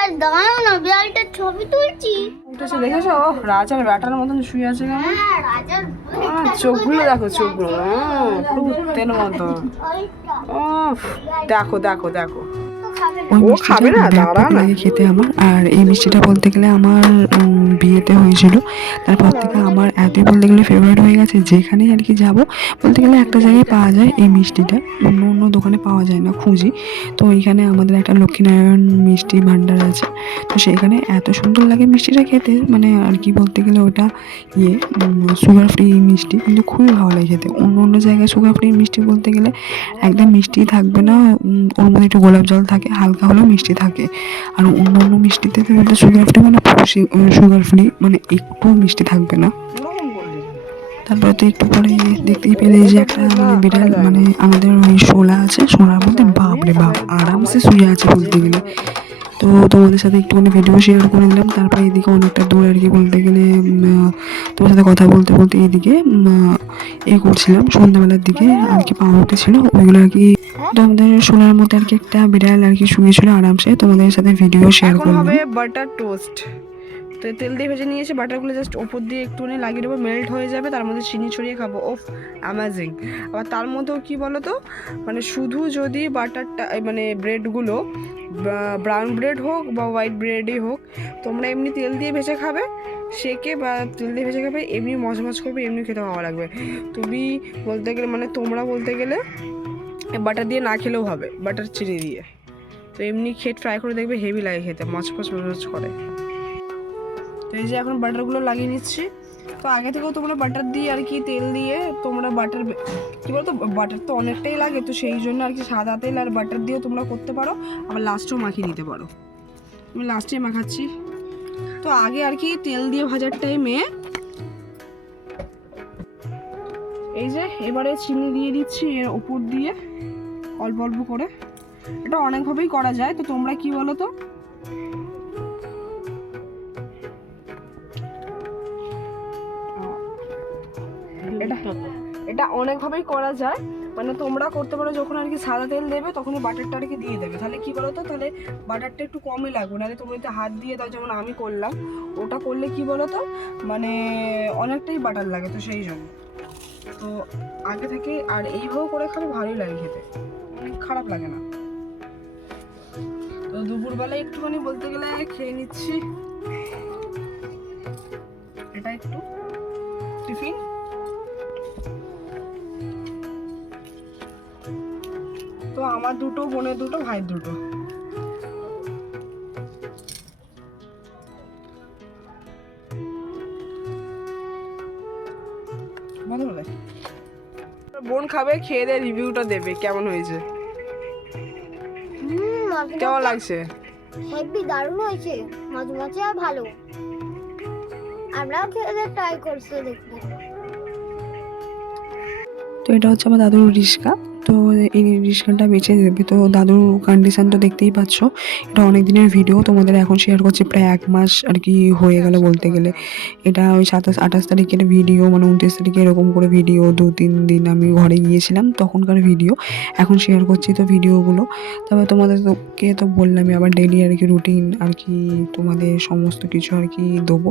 আর দাঁড়াও না, বিড়ালটার ছবি তুলছি। উঠেছে দেখেছো? রাজার ব্যাটার মতন শুয়ে আছে কেন? হ্যাঁ, রাজার চোখগুলো দেখো, চোখগুলো তেল মতো। দেখো দেখো দেখো, ওই ও খাবে মিষ্টিটা না, দাঁড়া ব্যাপক না। লাগে খেতে আমার। আর এই মিষ্টিটা বলতে গেলে আমার বিয়েতে হয়েছিল, তারপর থেকে আমার এতই বলতে গেলে ফেভারিট হয়ে গেছে। যেখানেই আর কি যাবো বলতে গেলে একটা জায়গায় পাওয়া যায় এই মিষ্টিটা, অন্য অন্য দোকানে পাওয়া যায় না, খুঁজি। তো এইখানে আমাদের একটা লক্ষ্মীনারায়ণ মিষ্টি ভাণ্ডার আছে, তো সেখানে এত সুন্দর লাগে মিষ্টিটা খেতে, মানে আর কি বলতে গেলে ওটা সুগার ফ্রি মিষ্টি, কিন্তু খুবই ভালো লাগে খেতে। অন্য অন্য জায়গায় সুগার ফ্রি মিষ্টি বলতে গেলে একদম মিষ্টি থাকবে না, ওর মধ্যে একটু গোলাপ জল থাকে, হালকা হলেও মিষ্টি থাকে। আর অন্য অন্য মিষ্টিতে তো বলতে সুগার ফ্রি মানে সুগার ফ্রি মানে একটু মিষ্টি থাকবে না। তারপরে তো একটু পরে দেখতেই পেলে যে একটা মানে বিড়াল, মানে আমাদের ওই শোলা আছে, শোলার মধ্যে বাপরে বাপ আরামসে শুয়ে আছে বলতে গেলে। তো তোমাদের সাথে একটুখানি ভিডিও শেয়ার করে দিলাম। তারপরে এদিকে অনেকটা দূর আর কি বলতে গেলে তোমার সাথে কথা বলতে বলতে এইদিকে করছিলাম, সন্ধ্যাবেলার দিকে আর কি পাওয়া উঠেছিল ওইগুলো আর কি। তো আমাদের শোলার মধ্যে আর কি একটা বিড়াল আর কি শুয়েছিল আরামসে, তোমাদের সাথে ভিডিও শেয়ার এখন করলাম। হবে বাটার টোস্ট। তো তেল দিয়ে ভেজে নিয়েছি, বাটারগুলো জাস্ট ওপর দিয়ে একটুখানি লাগিয়ে দেবো, মেল্ট হয়ে যাবে, তার মধ্যে চিনি ছড়িয়ে খাবো। ওফ, অ্যামেজিং। আবার তার মধ্যেও কী বলো তো, মানে শুধু যদি বাটারটা মানে ব্রেডগুলো ব্রাউন ব্রেড হোক বা হোয়াইট ব্রেডই হোক, তোমরা এমনি তেল দিয়ে ভেজে খাবে, সেকে বা তেল দিয়ে ভেজে খাবে, এমনি মজমজ করবে, এমনি খেতে ভালো লাগবে। তুমি বলতে গেলে মানে তোমরা বলতে গেলে বাটার দিয়ে না খেলেও হবে, বাটার চিনি দিয়ে। তো এমনি খেয়ে ট্রাই করে দেখবে, হেভি লাগে খেতে, মচমচ মচমচ করে। তো এই যে এখন বাটারগুলো লাগিয়ে নিচ্ছি। তো আগে থেকেও তোমরা বাটার দিয়ে আর কি তেল দিয়ে তোমরা বাটার কী বলতো, বাটার তো অনেকটাই লাগে, তো সেই জন্য আর কি সাদা তেল আর বাটার দিয়েও তোমরা করতে পারো, আবার লাস্টেও মাখিয়ে নিতে পারো। আমি লাস্টে মাখাচ্ছি। তো আগে আর কি তেল দিয়ে ভাজার টাইমে এই যে এবারে চিনি দিয়ে দিচ্ছি এর ওপর দিয়ে অল্প অল্প করে। এটা অনেকভাবেই করা যায়, তো তোমরা কি বলো তো, এটা অনেকভাবেই করা যায়। মানে তোমরা করতে পারো যখন আর কি সাদা তেল দেবে তখনই বাটারটা আর কি দিয়ে দেবে, তাহলে কি বলো তো, তাহলে বাটারটা একটু কমই লাগবে। নাহলে তোমরা যদি হাত দিয়ে দাও, যেমন আমি করলাম, ওটা করলে কি বলো তো, মানে অনেকটাই বাটার লাগে, তো সেই জন্য। তো আগে থেকে আর এইভাবে করে খাবে, ভালোই লাগে খেতে, খারাপ লাগে না। তো দুপুরবেলায় একটুখানি বলতে গেলে খেয়ে নিচ্ছি, এটা একটু টিফিন। তো আমার দুটো, বোনের দুটো, ভাইয়ের দুটো। বোন খাবে, খেয়ে দিয়ে রিভিউটা দেবে কেমন হয়েছে, কেমন লাগছে। হেভি দারুণ হয়েছে, মজমজে আর ভালো। আমরাও খেয়ে ট্রাই করছি দেখতে। তো এটা হচ্ছে আমার দাদুর রিস্কা, তো এই রিস্কাটা বেঁচে দেবে। তো দাদুর কন্ডিশান তো দেখতেই পাচ্ছ, এটা অনেক দিনের ভিডিও তোমাদের এখন শেয়ার করছি, প্রায় 1 মাস আর কি হয়ে গেল বলতে গেলে। এটা ওই 27-28 তারিখের ভিডিও, মানে 29 তারিখে এরকম করে ভিডিও, 2-3 দিন আমি ঘরে গিয়েছিলাম তখনকার ভিডিও এখন শেয়ার করছি। তো ভিডিওগুলো তারপর তোমাদেরকে তো বললামই, আবার ডেইলি আর কি রুটিন আর কি তোমাদের সমস্ত কিছু আর কি দেবো।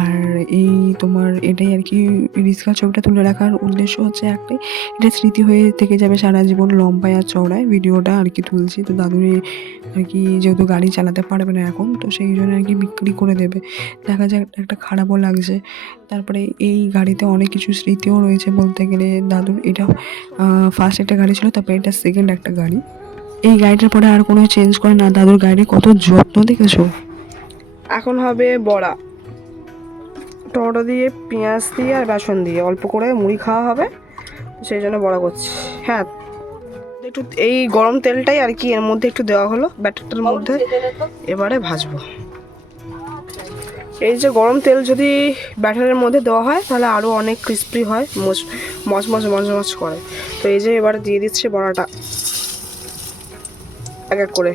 আর এই তোমার এটাই আর কি রিস্কা ছবিটা তুলে রাখার উদ্দেশ্য হচ্ছে একটাই, এটা স্মৃতি হয়ে থেকে যাবে সারা জীবন, লম্বায় আর চওড়ায় ভিডিওটা আর কি তুলছি। তো দাদুরে আর কি যেহেতু গাড়ি চালাতে পারবে না এখন, তো সেই জন্য আর কি বিক্রি করে দেবে, দেখা যাক, একটা খারাপও লাগছে। তারপরে এই গাড়িতে অনেক কিছু স্মৃতিও রয়েছে বলতে গেলে দাদুর। এটা ফার্স্ট একটা গাড়ি ছিল, তারপরে এটা সেকেন্ড একটা গাড়ি। এই গাড়িটার পরে আর কোনো চেঞ্জ করে না, দাদুর গাড়ি কত যত্ন দেখেছো। এখন হবে বড়া, টমেটো দিয়ে, পেঁয়াজ দিয়ে আর বেসন দিয়ে অল্প করে মুড়ি খাওয়া হবে, সেই জন্য বড়া করছি। হ্যাঁ, একটু এই গরম তেলটাই আর কি এর মধ্যে একটু দেওয়া হলো ব্যাটারটার মধ্যে, এবারে ভাজবো। এই যে গরম তেল যদি ব্যাটারের মধ্যে দেওয়া হয় তাহলে আরও অনেক ক্রিস্পি হয়, মচমচ করে। তো এই যে এবারে দিয়ে দিচ্ছি বড়াটা এক এক করে।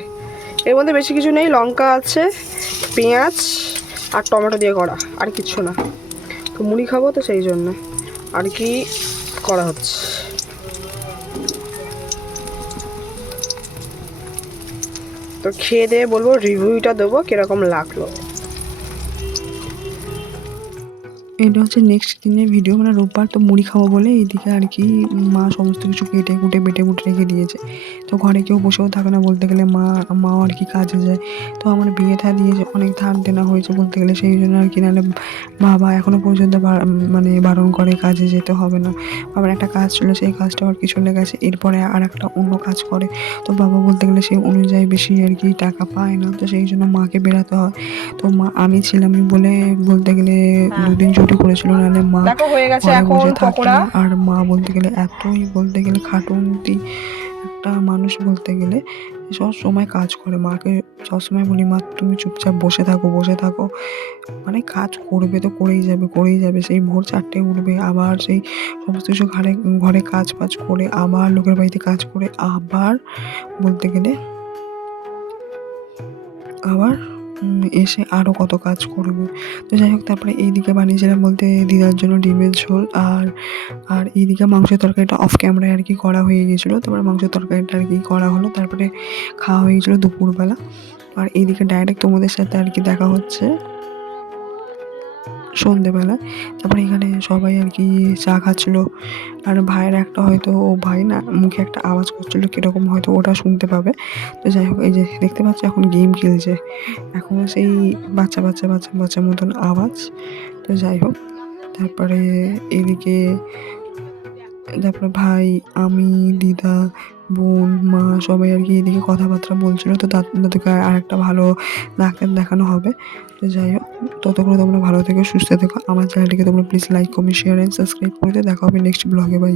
এর মধ্যে বেশি কিছু নেই, লঙ্কা আছে, পেঁয়াজ আর টমেটো দিয়ে করা, আর কিচ্ছু না। তো মুড়ি খাবো, তো সেই জন্য আর কি করা হচ্ছে। তো খেয়ে দিয়ে বলবো, রিভিউটা দেবো কিরকম লাগলো। এটা হচ্ছে নেক্সট দিনের ভিডিও, মানে রোববার তো মুড়ি খাবো বলে এইদিকে আর কি মা সমস্ত কিছু কেটে কুটে বেটে বুটে রেখে দিয়েছে। তো ঘরে কেউ বসেও থাকে না বলতে গেলে, মাও আর কি কাজে যায়। তো আমার বিয়ে থা দিয়েছে, অনেক ধার দেনা হয়েছে বলতে গেলে, সেই জন্য আর কি। নাহলে বাবা এখনও পর্যন্ত মানে বারণ করে কাজে যেতে হবে না। বাবার একটা কাজ ছিল, সেই কাজটা আর কি চলে গেছে, এরপরে আর একটা অন্য কাজ করে। তো বাবা বলতে গেলে সেই অনুযায়ী বেশি আর কি টাকা পায় না, তো সেই জন্য মাকে বেরাতে হয়। তো মা আমি ছিলামই বলে বলতে গেলে দুদিন ছুটি করেছিল, নাহলে মা দেখো হয়ে গেছে ঘরে এখন বসে থাকতো পকোড়া। না। আর মা বলতে গেলে এতই বলতে গেলে খাটুনতি একটা মানুষ বলতে গেলে, সব সময় কাজ করে। মাকে সবসময় বলি, মা তুমি চুপচাপ বসে থাকো বসে থাকো, মানে কাজ করবে তো করেই যাবে। সেই ভোর 4টায় উঠবে, আবার সেই সমস্ত কিছু ঘরে কাজ বাজ করে, আবার লোকের বাড়িতে কাজ করে, আবার বলতে গেলে আবার এসে আরও কত কাজ করবে। তো যাই হোক, তারপরে এইদিকে বানিয়েছিলাম বলতে দিদার জন্য ডিমের ঝোল, আর এইদিকে মাংসের তরকারিটা অফ ক্যামেরায় আর কি করা হয়ে গিয়েছিলো। তারপরে মাংসের তরকারিটা আর কি করা হলো, তারপরে খাওয়া হয়ে গেছিলো দুপুরবেলা। আর এইদিকে ডাইরেক্ট তোমাদের সাথে আর কি দেখা হচ্ছে সন্ধেবেলা। তারপরে এখানে সবাই আর কি চা খাচ্ছিলো। আর ভাইয়ের একটা হয়তো, ও ভাই না মুখে একটা আওয়াজ করছিলো কীরকম, হয়তো ওটা শুনতে পাবে। তো যাই হোক, এই যে দেখতে পাচ্ছ এখন গেম খেলছে, এখনও সেই বাচ্চা মতন আওয়াজ। তো যাই হোক, তারপরে এদিকে তারপরে ভাই, আমি, দিদা, বোন, মা সবাই আর কি এদিকে কথাবার্তা বলছিলো। তো দাদুকে আর একটা ভালো ডাক্তার দেখানো হবে। তো যাই হোক, ততক্ষণ তোমরা ভালো থেকো, সুস্থ থেকো। আমার চ্যানেলটিকে তোমরা please like comment share and subscribe করে দিও। দেখা হবে নেক্সট ব্লগে, বাই।